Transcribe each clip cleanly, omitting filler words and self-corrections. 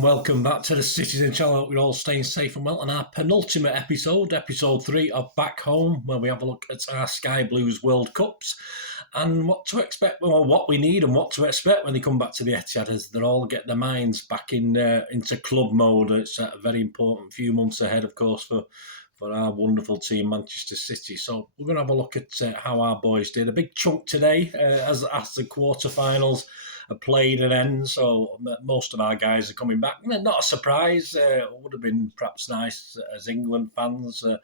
and welcome back to the Citizen channel. I hope you're all staying safe and well on our penultimate episode, episode 3 of Back Home, where we have a look at our Sky Blues World Cups and what to expect, well, what we need and what to expect when they come back to the Etihad, as they're all getting their minds back into club mode. It's a very important few months ahead, of course, for our wonderful team, Manchester City. So we're going to have a look at how our boys did. A big chunk today as the quarterfinals are played and end. So most of our guys are coming back. Not a surprise. It would have been perhaps nice as England fans a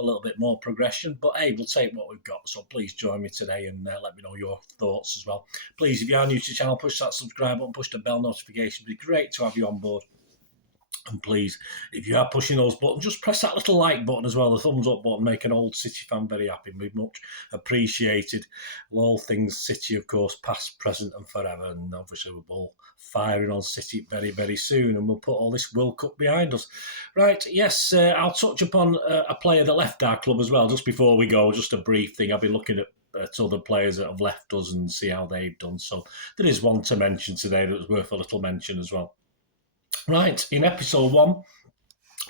little bit more progression. But hey, we'll take what we've got. So please join me today and let me know your thoughts as well. Please, if you are new to the channel, push that subscribe button, push the bell notification. It'd be great to have you on board. And please, if you are pushing those buttons, just press that little like button as well, the thumbs up button, make an old City fan very happy. We'd much appreciated. All things City, of course, past, present and forever. And obviously we're all firing on City very, very soon. And we'll put all this World Cup behind us. Right, yes, I'll touch upon a player that left our club as well. Just before we go, just a brief thing. I'll be looking at other players that have left us and see how they've done. So there is one to mention today that was worth a little mention as well. Right, in episode 1,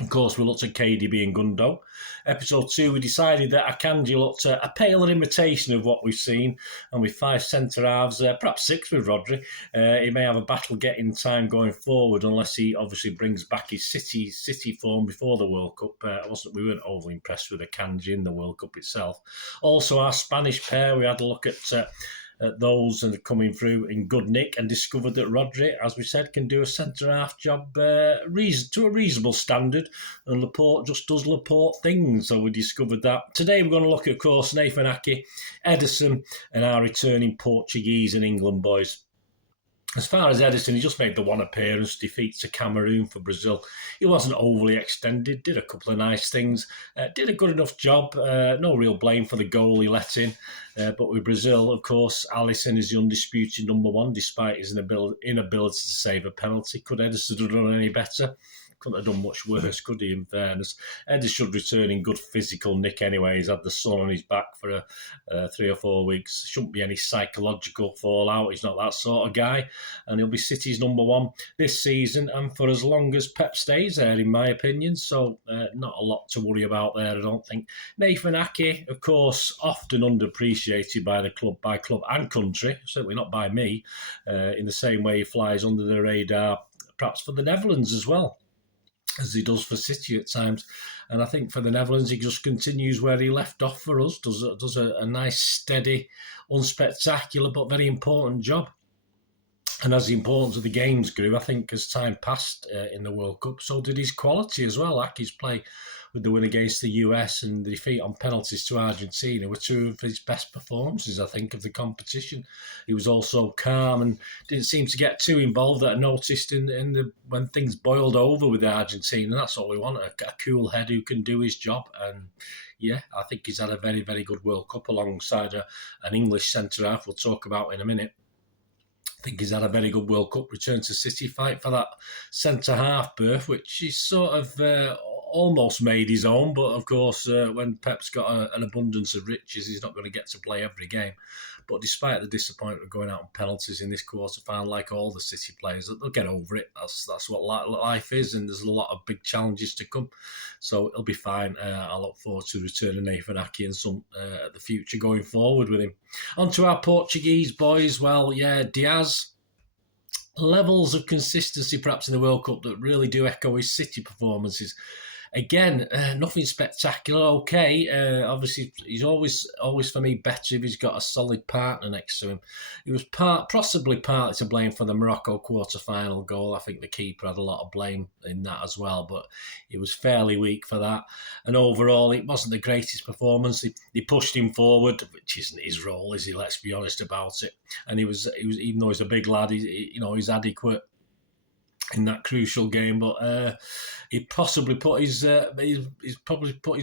of course, we looked at KDB and Gundo. Episode 2, we decided that Akanji looked a paler imitation of what we've seen, and with 5 centre-halves, perhaps 6 with Rodri, he may have a battle getting time going forward, unless he obviously brings back his City form before the World Cup. We weren't overly impressed with Akanji in the World Cup itself. Also, our Spanish pair, we had a look at those that are coming through in good nick and discovered that Rodri, as we said, can do a centre-half job to a reasonable standard, and Laporte just does Laporte things, so we discovered that. Today we're going to look at, of course, Nathan Ake, Ederson and our returning Portuguese and England boys. As far as Ederson, he just made the one appearance, defeat to Cameroon for Brazil. He wasn't overly extended, did a couple of nice things, did a good enough job, no real blame for the goal he let in. But with Brazil, of course, Alisson is the undisputed number 1, despite his inability to save a penalty. Could Ederson have done any better? Couldn't have done much worse, could he, in fairness? Ederson should return in good physical nick anyway. He's had the sun on his back for 3 or 4 weeks. Shouldn't be any psychological fallout. He's not that sort of guy. And he'll be City's number 1 this season and for as long as Pep stays there, in my opinion. So not a lot to worry about there, I don't think. Nathan Ake, of course, often underappreciated by the club and country, certainly not by me, in the same way he flies under the radar, perhaps for the Netherlands as well, as he does for City at times. And I think for the Netherlands, he just continues where he left off for us, does a nice, steady, unspectacular, but very important job. And as the importance of the games grew, I think as time passed in the World Cup, so did his quality as well. Ake's play with the win against the US and the defeat on penalties to Argentina were 2 of his best performances, I think, of the competition. He was also calm and didn't seem to get too involved, that I noticed when things boiled over with Argentina. That's what we want, a cool head who can do his job. And yeah, I think he's had a very, very good World Cup alongside an English centre-half we'll talk about in a minute. I think he's had a very good World Cup, return to City, fight for that centre-half berth, which he's sort of almost made his own. But of course, when Pep's got an abundance of riches, he's not going to get to play every game. But despite the disappointment of going out on penalties in this quarter-final, like all the City players, they'll get over it. That's what life is, and there's a lot of big challenges to come. So it'll be fine. I look forward to returning Nathan Ake and some the future going forward with him. On to our Portuguese boys. Well, yeah, Diaz. Levels of consistency perhaps in the World Cup that really do echo his City performances. Again, nothing spectacular. Okay, obviously he's always for me better if he's got a solid partner next to him. He was possibly partly to blame for the Morocco quarter-final goal. I think the keeper had a lot of blame in that as well, but he was fairly weak for that. And overall, it wasn't the greatest performance. They pushed him forward, which isn't his role, is he? Let's be honest about it. And he was even though he's a big lad, he's adequate in that crucial game, but he possibly put his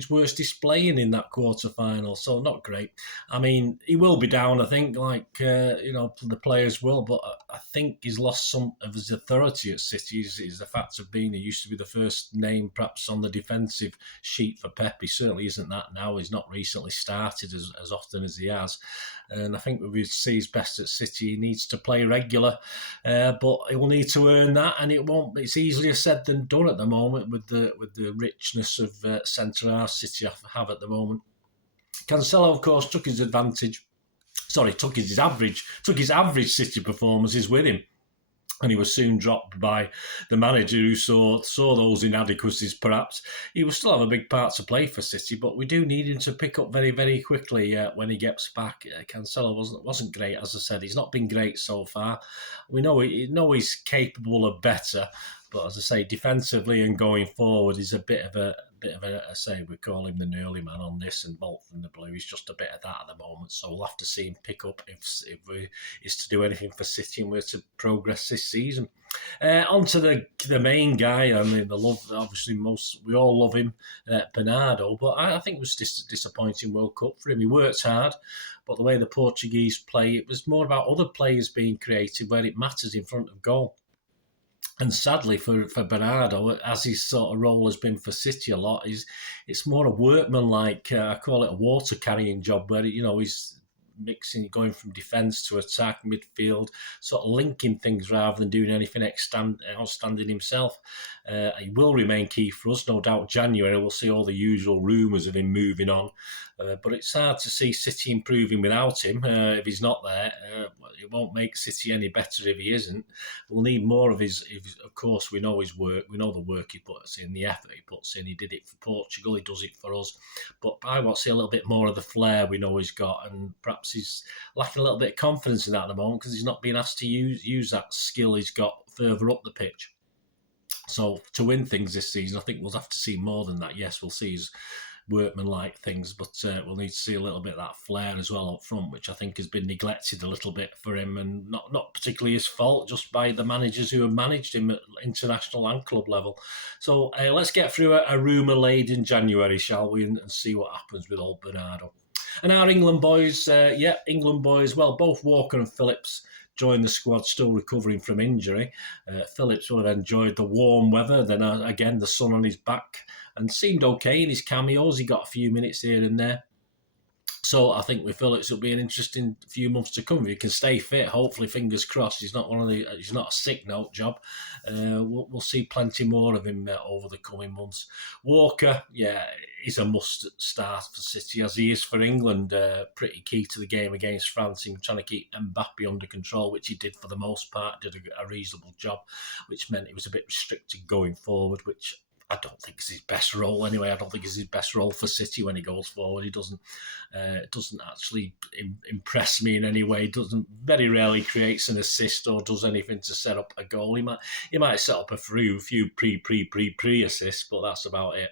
worst display in that quarter final, so not great. I mean, he will be down, I think, like the players will, but I think he's lost some of his authority at City. Is the fact of being he used to be the first name perhaps on the defensive sheet for Pep. He certainly isn't that now. He's not recently started as often as he has. And I think if he sees best at City, he needs to play regular, but he will need to earn that, and it won't. It's easier said than done at the moment with the richness of centre half City have at the moment. Cancelo, of course, took his average City performances with him. And he was soon dropped by the manager who saw those inadequacies, perhaps. He will still have a big part to play for City, but we do need him to pick up very, very quickly when he gets back. Cancelo wasn't great, as I said. He's not been great so far. We know he's capable of better, but as I say, defensively and going forward, he's a bit of a I say we call him the Nearly man on this, and Bolt from the Blue. He's just a bit of that at the moment. So we'll have to see him pick up if we is to do anything for City and we're to progress this season. On to the main guy. I mean, obviously we all love him, Bernardo. But I think it was disappointing World Cup for him. He worked hard, but the way the Portuguese play, it was more about other players being creative where it matters in front of goal. And sadly for Bernardo, as his sort of role has been for City a lot, it's more a workman-like, I call it a water carrying job, where he's mixing, going from defence to attack, midfield, sort of linking things rather than doing anything outstanding himself. He will remain key for us, no doubt. January we'll see all the usual rumours of him moving on, but it's hard to see City improving without him. If he's not there, it won't make City any better if he isn't. We'll need more of his. Of course, we know his work. We know the work he puts in, the effort he puts in. He did it for Portugal. He does it for us. But I want to see a little bit more of the flair we know he's got, and perhaps he's lacking a little bit of confidence in that at the moment because he's not being asked to use that skill he's got further up the pitch. So to win things this season, I think we'll have to see more than that. Yes, we'll see his workman-like things, but we'll need to see a little bit of that flair as well up front, which I think has been neglected a little bit for him, and not particularly his fault, just by the managers who have managed him at international and club level. So let's get through a rumour-laden January, shall we, and see what happens with old Bernardo. And our England boys, well, both Walker and Phillips joined the squad, still recovering from injury. Phillips will have enjoyed the warm weather, then again the sun on his back, and seemed okay in his cameos. He got a few minutes here and there. So I think with Phillips it'll be an interesting few months to come. If he can stay fit, hopefully, fingers crossed, he's not a sick note job. We'll see plenty more of him over the coming months. Walker, he's a must start for City, as he is for England. Pretty key to the game against France in trying to keep Mbappe under control, which he did for the most part. Did a reasonable job, which meant it was a bit restricted going forward, which I don't think is his best role anyway. I don't think it's his best role for City when he goes forward. He doesn't actually impress me in any way. Doesn't very rarely creates an assist or does anything to set up a goal. He might set up a few pre assists, but that's about it.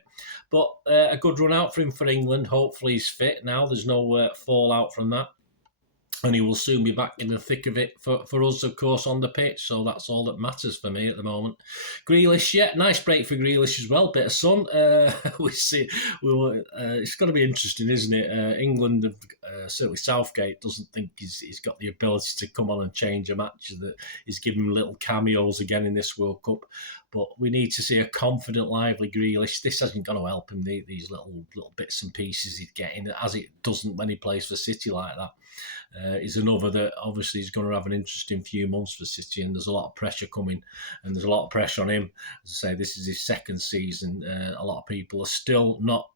But a good run out for him for England. Hopefully he's fit now. There's no fallout from that. And he will soon be back in the thick of it for us, of course, on the pitch. So that's all that matters for me at the moment. Grealish, nice break for Grealish as well. Bit of sun. It's got to be interesting, isn't it? England, certainly Southgate, doesn't think he's got the ability to come on and change a match. That he's giving him little cameos again in this World Cup. But we need to see a confident, lively Grealish. This hasn't going to help him, these little bits and pieces he's getting, as it doesn't when he plays for City like that. He's another that obviously is going to have an interesting few months for City, and there's a lot of pressure coming, and there's a lot of pressure on him. As I say, this is his second season. A lot of people are still not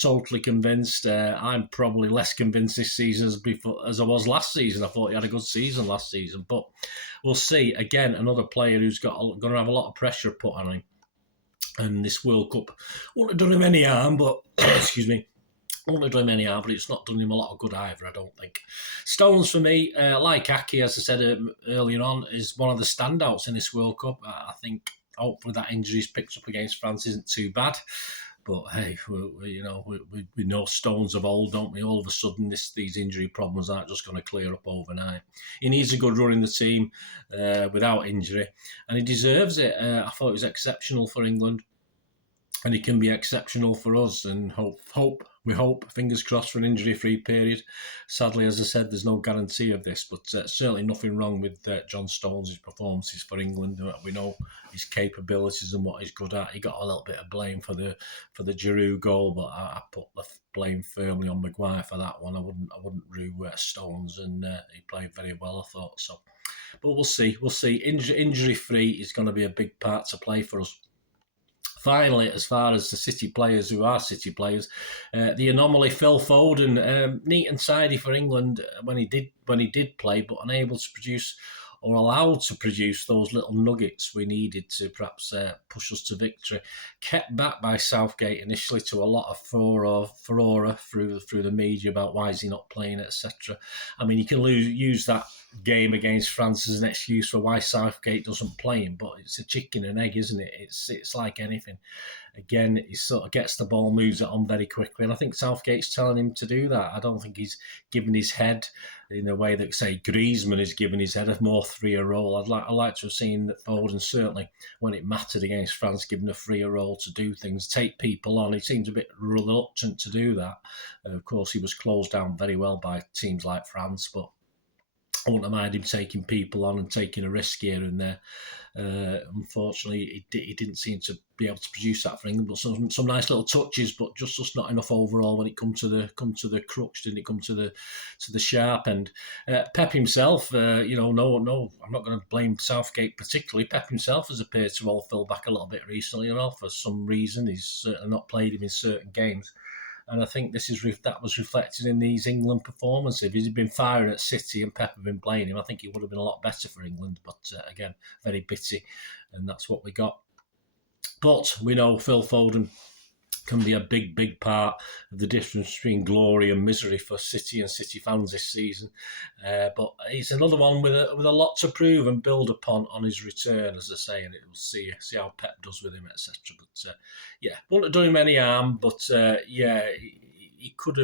totally convinced. I'm probably less convinced this season as I was last season. I thought he had a good season last season, but we'll see. Again, another player who's going to have a lot of pressure put on him. And this World Cup won't have done him any harm, but excuse me. Won't have done him any harm, but it's not done him a lot of good either, I don't think. Stones, for me, like Aki, as I said earlier on, is one of the standouts in this World Cup. I think hopefully that injury he's picked up against France isn't too bad. But hey, we know Stones of old, don't we? All of a sudden, these injury problems aren't just going to clear up overnight. He needs a good run in the team without injury, and he deserves it. I thought he was exceptional for England, and he can be exceptional for us. And hope We hope, fingers crossed, for an injury-free period. Sadly, as I said, there's no guarantee of this, but certainly nothing wrong with John Stones' performances for England. We know his capabilities and what he's good at. He got a little bit of blame for the Giroud goal, but I put the blame firmly on Maguire for that one. I wouldn't rue Stones, and he played very well, I thought. So, but we'll see. Injury-free is going to be a big part to play for us. Finally, as far as the City players who are City players, the anomaly Phil Foden, neat and tidy for England when he did play, but unable to produce or allowed to produce those little nuggets we needed to perhaps push us to victory. Kept back by Southgate initially to a lot of furore through the media about why is he not playing, etc. I mean, you can use that game against France as an excuse for why Southgate doesn't play him, but it's a chicken and egg, isn't it? It's like anything. Again, he sort of gets the ball, moves it on very quickly, and I think Southgate's telling him to do that. I don't think he's given his head in a way that, say, Griezmann is giving his head a more freer role. I'd like to have seen that Foden, certainly when it mattered against France, given a freer role to do things, take people on. He seems a bit reluctant to do that. Of course, he was closed down very well by teams like France, but I wouldn't mind him taking people on and taking a risk here and there. Unfortunately, he didn't seem to be able to produce that for England. But some nice little touches, but just not enough overall when it come to the crux. Didn't it come to the sharp end? Pep himself, no, I'm not going to blame Southgate particularly. Pep himself has appeared to all fill back a little bit recently. For some reason, he's certainly not played him in certain games. And I think that was reflected in these England performances. If he'd been firing at City and Pep had been playing him, I think he would have been a lot better for England. But again, very bitty, and that's what we got. But we know Phil Foden can be a big, big part of the difference between glory and misery for City and City fans this season. But he's another one with a lot to prove and build upon on his return, as I say, and we'll see how Pep does with him, etc. But wouldn't have done him any harm. But he could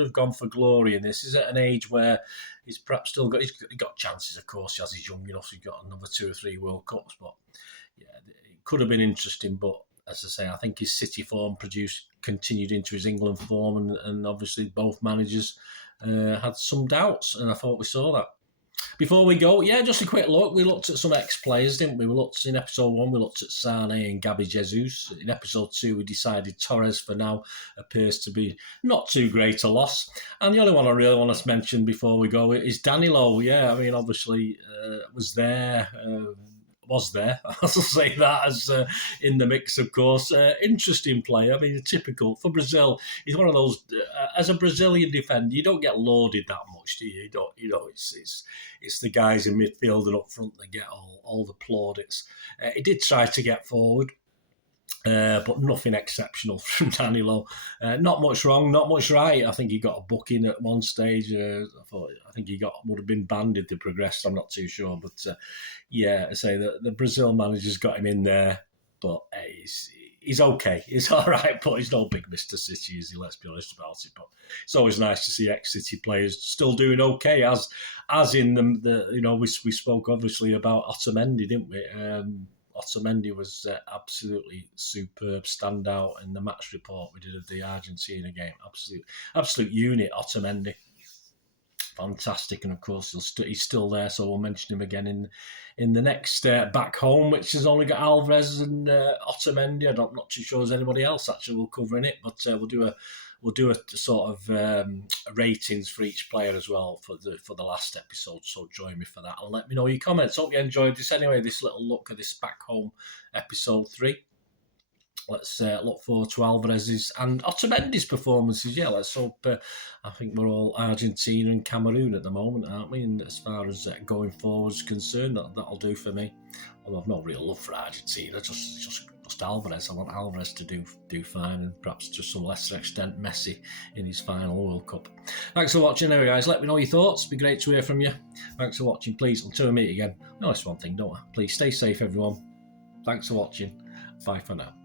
have gone for glory in this. He's at an age where he's perhaps still got chances. Of course, as he's young enough, he's got another 2 or 3 World Cups. But it could have been interesting. But as I say, I think his City form continued into his England form, and obviously both managers had some doubts, and I thought we saw that. Before we go, just a quick look. We looked at some ex-players, didn't we? In episode 1, we looked at Sane and Gabby Jesus. In episode 2, we decided Torres for now appears to be not too great a loss. And the only one I really want to mention before we go is Danilo. Yeah, I mean, obviously was there, I'll say that as in the mix, of course. Interesting player. I mean, typical for Brazil. He's one of those. As a Brazilian defender, you don't get lauded that much, do you? It's the guys in midfield and up front that get all the plaudits. He did try to get forward. But nothing exceptional from Danilo. Not much wrong, not much right. I think he got a booking at one stage. I think he would have been banned if they progressed. I'm not too sure, but I say the Brazil manager's got him in there, but he's okay. He's all right, but he's no big Mr. City, is he? Let's be honest about it. But it's always nice to see ex-City players still doing okay. As in we spoke obviously about Otamendi, didn't we? Otamendi was absolutely superb, standout in the match report we did of the Argentina game. Absolute unit, Otamendi. Fantastic, and of course he's still there, so we'll mention him again in the next back home, which has only got Alvarez and Otamendi. I'm not too sure there's anybody else actually will cover in it, but we'll do a sort of ratings for each player as well for the last episode. So join me for that and let me know your comments. Hope you enjoyed this anyway. This little look at this back home episode 3. Let's look forward to Alvarez's and Otamendi's performances. Yeah, let's hope. I think we're all Argentina and Cameroon at the moment, aren't we? And as far as going forward is concerned, that'll do for me. Although I've no real love for Argentina, just Alvarez. I want Alvarez to do fine, and perhaps to some lesser extent Messi in his final World Cup. Thanks for watching anyway, guys. Let me know your thoughts. It'd be great to hear from you. Thanks for watching. Please, until we meet again, no, it's one thing, don't I? Please stay safe, everyone. Thanks for watching. Bye for now.